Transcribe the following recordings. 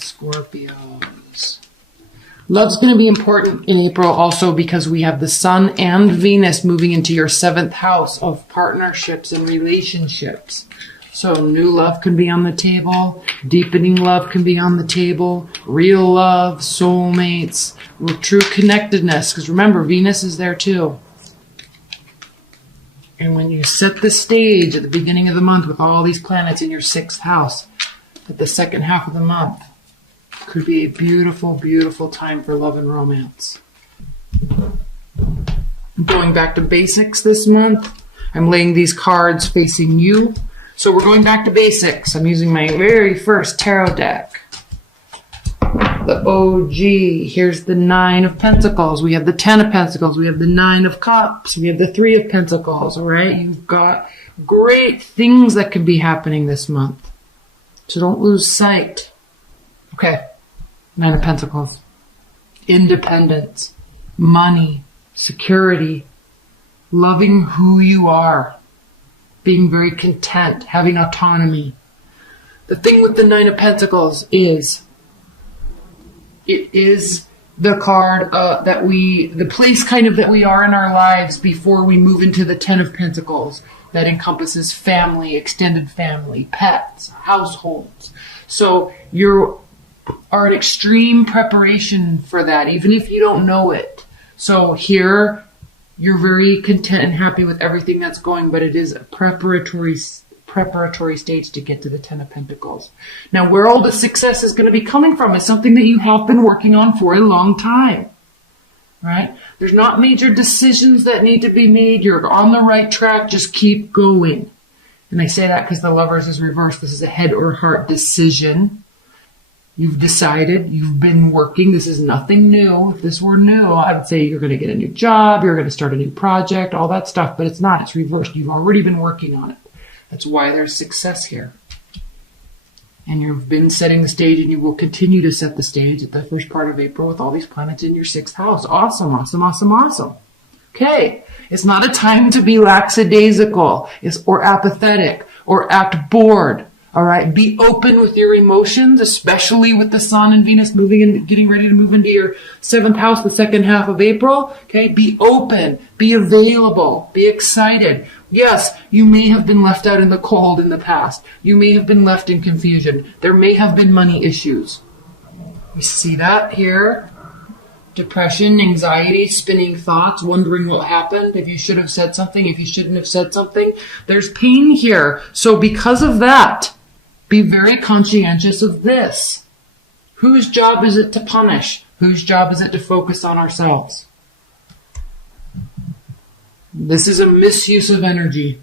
Scorpios. Love's going to be important in April also because we have the Sun and Venus moving into your 7th house of partnerships and relationships. So new love can be on the table, deepening love can be on the table, real love, soulmates, true connectedness, because remember, Venus is there too. And when you set the stage at the beginning of the month with all these planets in your 6th house, at the second half of the month, could be a beautiful, beautiful time for love and romance. Going back to basics this month, I'm laying these cards facing you. So we're going back to basics. I'm using my very first tarot deck. The OG. Here's the 9 of Pentacles. We have the 10 of Pentacles. We have the 9 of Cups. We have the 3 of Pentacles. All right. You've got great things that could be happening this month. So don't lose sight. Okay. 9 of Pentacles. Independence. Money. Security. Loving who you are. Being very content. Having autonomy. The thing with the 9 of Pentacles is it is the card the place kind of that we are in our lives before we move into the 10 of Pentacles. That encompasses family, extended family, pets, households. So you are in extreme preparation for that, even if you don't know it. So here, you're very content and happy with everything that's going, but it is a preparatory stage to get to the 10 of Pentacles. Now, where all the success is going to be coming from is something that you have been working on for a long time, right? There's not major decisions that need to be made. You're on the right track. Just keep going. And I say that because the Lovers is reversed. This is a head or heart decision. You've decided, you've been working. This is nothing new. If this were new, I would say you're going to get a new job, you're going to start a new project, all that stuff, but it's not. It's reversed. You've already been working on it. That's why there's success here. And you've been setting the stage, and you will continue to set the stage at the first part of April with all these planets in your 6th house. Awesome, awesome, awesome, awesome. Okay. It's not a time to be lackadaisical or apathetic or act bored. All right. Be open with your emotions, especially with the Sun and Venus moving and getting ready to move into your 7th house, the second half of April. Okay. Be open, be available, be excited. Yes, you may have been left out in the cold in the past. You may have been left in confusion. There may have been money issues. We see that here. Depression, anxiety, spinning thoughts, wondering what happened, if you should have said something, if you shouldn't have said something. There's pain here. So because of that, be very conscientious of this. Whose job is it to punish? Whose job is it to focus on ourselves? This is a misuse of energy.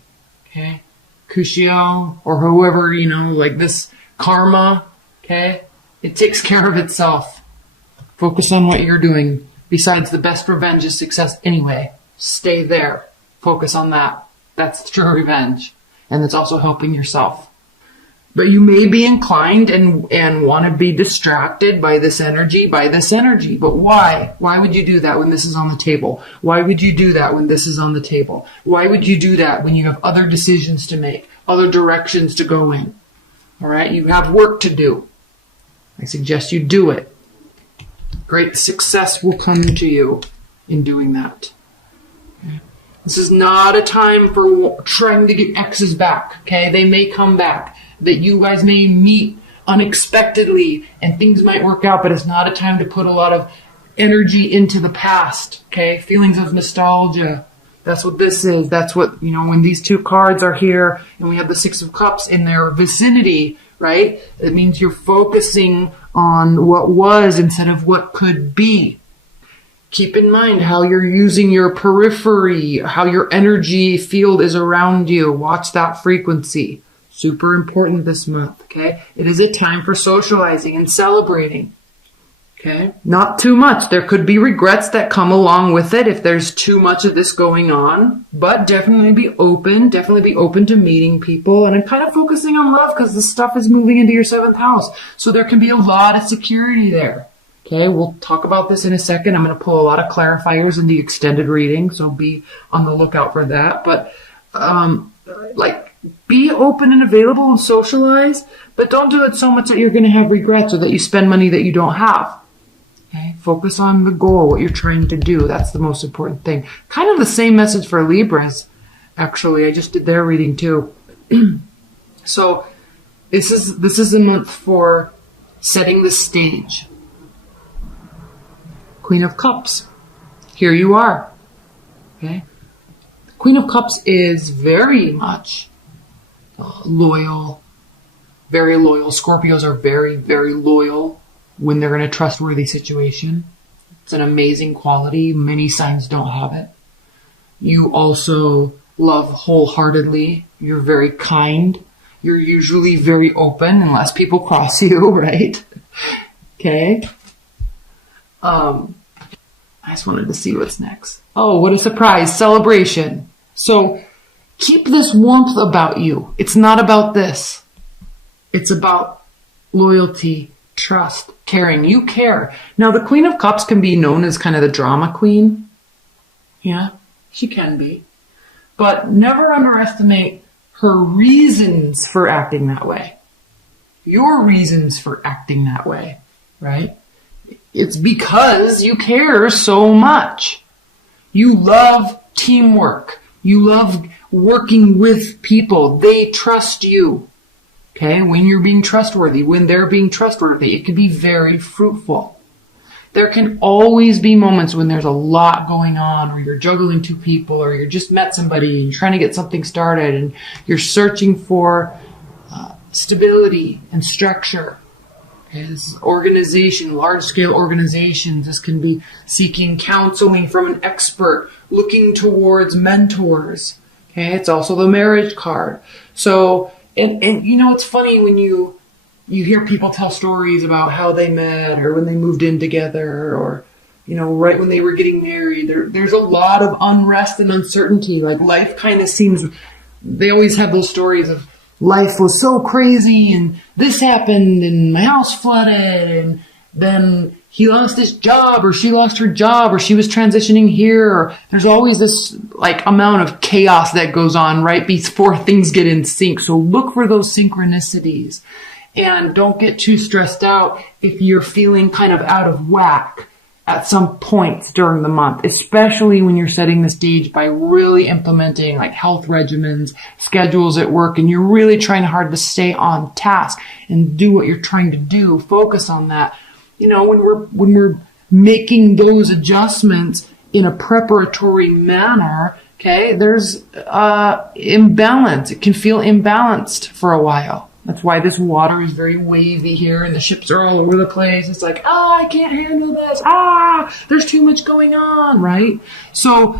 Okay? Kushio or whoever, like this karma. Okay? It takes care of itself. Focus on what you're doing. Besides, the best revenge is success anyway. Stay there. Focus on that. That's true revenge. And it's also helping yourself. But you may be inclined and want to be distracted by this energy. But why? Why would you do that when this is on the table? Why would you do that when this is on the table? Why would you do that when you have other decisions to make, other directions to go in? All right? You have work to do. I suggest you do it. Great success will come to you in doing that. Okay. This is not a time for trying to get exes back. Okay, they may come back. That you guys may meet unexpectedly and things might work out, but it's not a time to put a lot of energy into the past. Okay, feelings of nostalgia. That's what this is. That's what, when these two cards are here and we have the 6 of Cups in their vicinity, right? It means you're focusing on what was instead of what could be. Keep in mind how you're using your periphery, how your energy field is around you. Watch that frequency. Super important this month, okay? It is a time for socializing and celebrating, okay? Not too much. There could be regrets that come along with it if there's too much of this going on, but definitely be open to meeting people. And I'm kind of focusing on love because this stuff is moving into your 7th house. So there can be a lot of security there, okay? We'll talk about this in a second. I'm going to pull a lot of clarifiers in the extended reading, so be on the lookout for that. But, be open and available and socialize, but don't do it so much that you're going to have regrets or that you spend money that you don't have. Okay? Focus on the goal, what you're trying to do. That's the most important thing. Kind of the same message for Libras, actually. I just did their reading too. So this is a month for setting the stage. Queen of Cups. Here you are. Okay? The Queen of Cups is very much loyal, very loyal. Scorpios are very, very loyal when they're in a trustworthy situation. It's an amazing quality. Many signs don't have it. You also love wholeheartedly. You're very kind. You're usually very open unless people cross you, right? Okay. I just wanted to see what's next. Oh, what a surprise. Celebration. So keep this warmth about you. It's not about this. It's about loyalty, trust, caring. You care. Now, the Queen of Cups can be known as kind of the drama queen. Yeah, she can be. But never underestimate her reasons for acting that way. Your reasons for acting that way, right? It's because you care so much. You love teamwork. You love working with people. They trust you. Okay? When you're being trustworthy, when they're being trustworthy, it can be very fruitful. There can always be moments when there's a lot going on, or you're juggling two people, or you just met somebody and you're trying to get something started and you're searching for stability and structure. As organization, large-scale organizations, this can be seeking counseling from an expert, looking towards mentors. Okay, it's also the marriage card. So, and you know, it's funny when you hear people tell stories about how they met or when they moved in together or, you know, right when they were getting married. There's a lot of unrest and uncertainty. Like life kind of seems, they always have those stories of life was so crazy and this happened and my house flooded and then he lost his job or she lost her job or she was transitioning here. Or there's always this like amount of chaos that goes on right before things get in sync. So look for those synchronicities and don't get too stressed out if you're feeling kind of out of whack at some points during the month, especially when you're setting the stage by really implementing like health regimens, schedules at work, and you're really trying hard to stay on task and do what you're trying to do. Focus on that. You know, when we're making those adjustments in a preparatory manner, okay, there's imbalance. It can feel imbalanced for a while. That's why this water is very wavy here and the ships are all over the place. It's like, I can't handle this. There's too much going on, right? So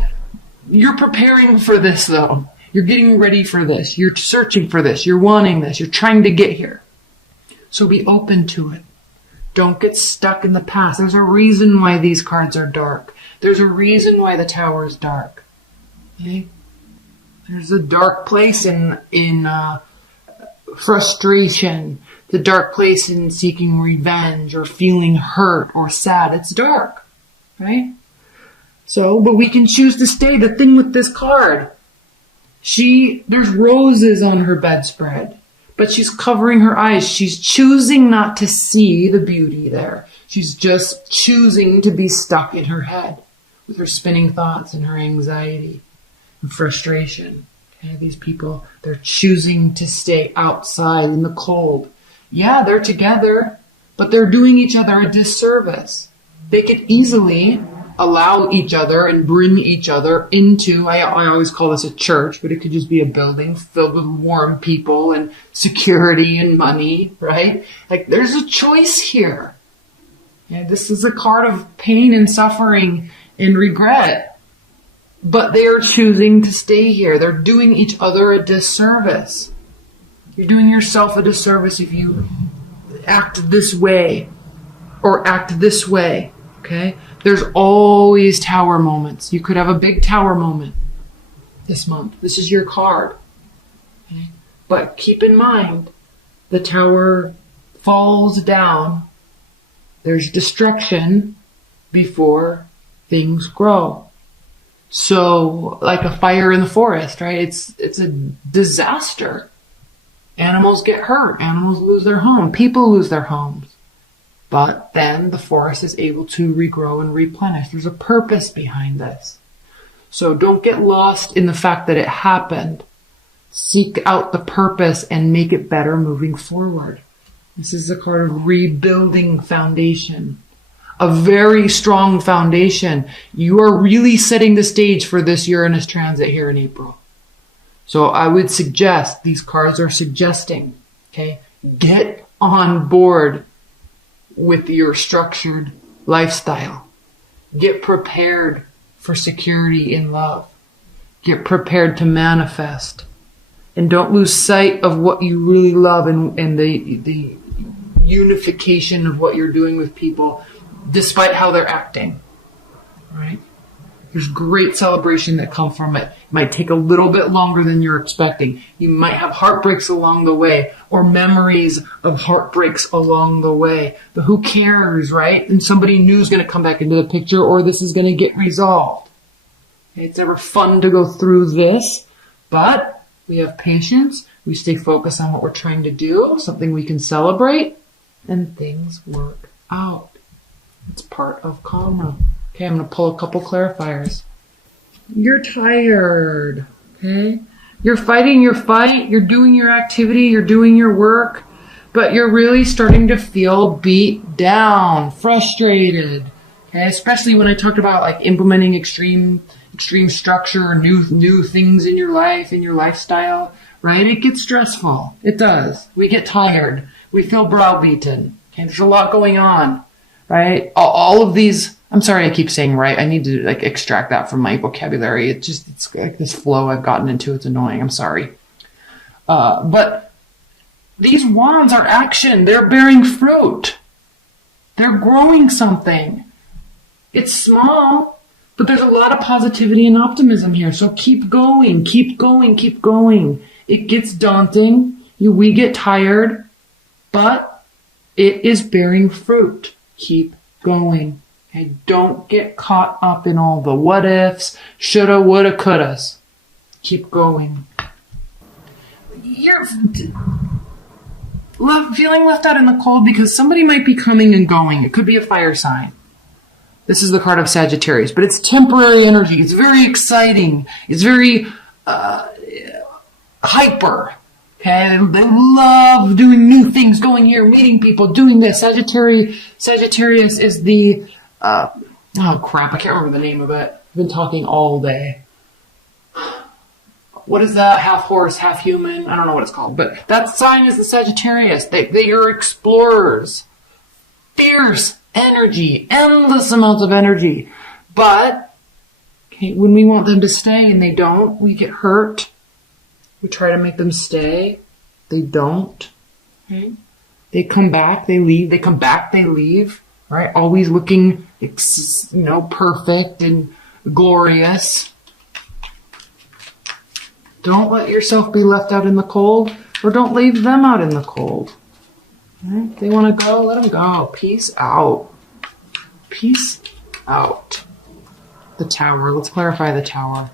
you're preparing for this though. You're getting ready for this. You're searching for this. You're wanting this. You're trying to get here. So be open to it. Don't get stuck in the past. There's a reason why these cards are dark. There's a reason why the Tower is dark. Okay? There's a dark place in frustration, the dark place in seeking revenge or feeling hurt or sad. It's dark, right? So, but we can choose to stay. The thing with this card, there's roses on her bedspread, but she's covering her eyes. She's choosing not to see the beauty there. She's just choosing to be stuck in her head with her spinning thoughts and her anxiety and frustration. Okay, these people, they're choosing to stay outside in the cold. Yeah, they're together, but they're doing each other a disservice. They could easily allow each other and bring each other into, I always call this a church, but it could just be a building filled with warm people and security and money, right? Like there's a choice here. Yeah, this is a card of pain and suffering and regret. But they are choosing to stay here. They're doing each other a disservice. You're doing yourself a disservice if you act this way or act this way, okay? There's always Tower moments. You could have a big Tower moment this month. This is your card. Okay? But keep in mind, the Tower falls down. There's destruction before things grow. So like a fire in the forest, right? It's a disaster. Animals get hurt. Animals lose their home. People lose their homes. But then the forest is able to regrow and replenish. There's a purpose behind this. So don't get lost in the fact that it happened. Seek out the purpose and make it better moving forward. This is the card of rebuilding foundation. A very strong foundation. You are really setting the stage for this Uranus transit here in April. So I would suggest, these cards are suggesting, okay, get on board with your structured lifestyle. Get prepared for security in love. Get prepared to manifest. And don't lose sight of what you really love and the unification of what you're doing with people, despite how they're acting. Right? There's great celebration that come from it. It might take a little bit longer than you're expecting. You might have heartbreaks along the way, or memories of heartbreaks along the way. But who cares, right? And somebody new is going to come back into the picture, or this is going to get resolved. It's never fun to go through this, but we have patience. We stay focused on what we're trying to do, something we can celebrate, and things work out. It's part of karma. Okay, I'm going to pull a couple clarifiers. You're tired, okay? You're fighting your fight, you're doing your activity, you're doing your work, but you're really starting to feel beat down, frustrated, okay? Especially when I talked about like implementing extreme structure, new things in your life, in your lifestyle, right? It gets stressful. It does. We get tired. We feel browbeaten. Okay, there's a lot going on, right? All of these, I'm sorry I keep saying right. I need to like extract that from my vocabulary. It's like this flow I've gotten into. It's annoying. I'm sorry. But these wands are action. They're bearing fruit. They're growing something. It's small, but there's a lot of positivity and optimism here. So keep going, keep going, keep going. It gets daunting. We get tired, but it is bearing fruit. Keep going. Okay? Don't get caught up in all the what ifs, shoulda, woulda, couldas. Keep going. You're feeling left out in the cold because somebody might be coming and going. It could be a fire sign. This is the card of Sagittarius, but it's temporary energy. It's very exciting. It's very hyper. Okay, they love doing new things, going here, meeting people, doing this. Sagittarius is the oh crap, I can't remember the name of it. I've been talking all day. What is that? Half horse, half human? I don't know what it's called, but that sign is the Sagittarius. They are explorers. Fierce energy, endless amounts of energy. But okay, when we want them to stay and they don't, we get hurt. We try to make them stay. They don't. Okay? They come back, they leave. They come back, they leave. Right? Always looking, perfect and glorious. Don't let yourself be left out in the cold, or don't leave them out in the cold. Right? If they want to go, let them go. Peace out. Peace out. The Tower. Let's clarify the Tower.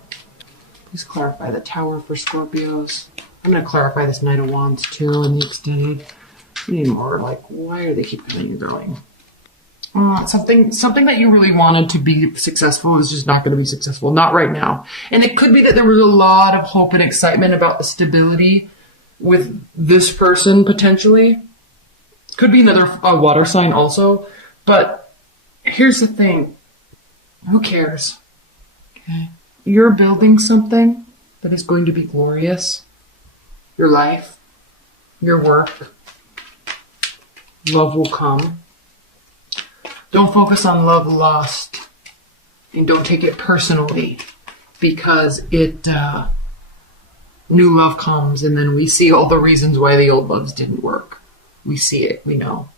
Please clarify the Tower for Scorpios. I'm going to clarify this Knight of Wands too in the extended. We need more, why are they keep coming and going? Something that you really wanted to be successful is just not going to be successful. Not right now. And it could be that there was a lot of hope and excitement about the stability with this person potentially. Could be another water sign also. But here's the thing. Who cares? Okay. You're building something that is going to be glorious. Your life, your work, love will come. Don't focus on love lost, and don't take it personally, because new love comes, and then we see all the reasons why the old loves didn't work. We see it, we know.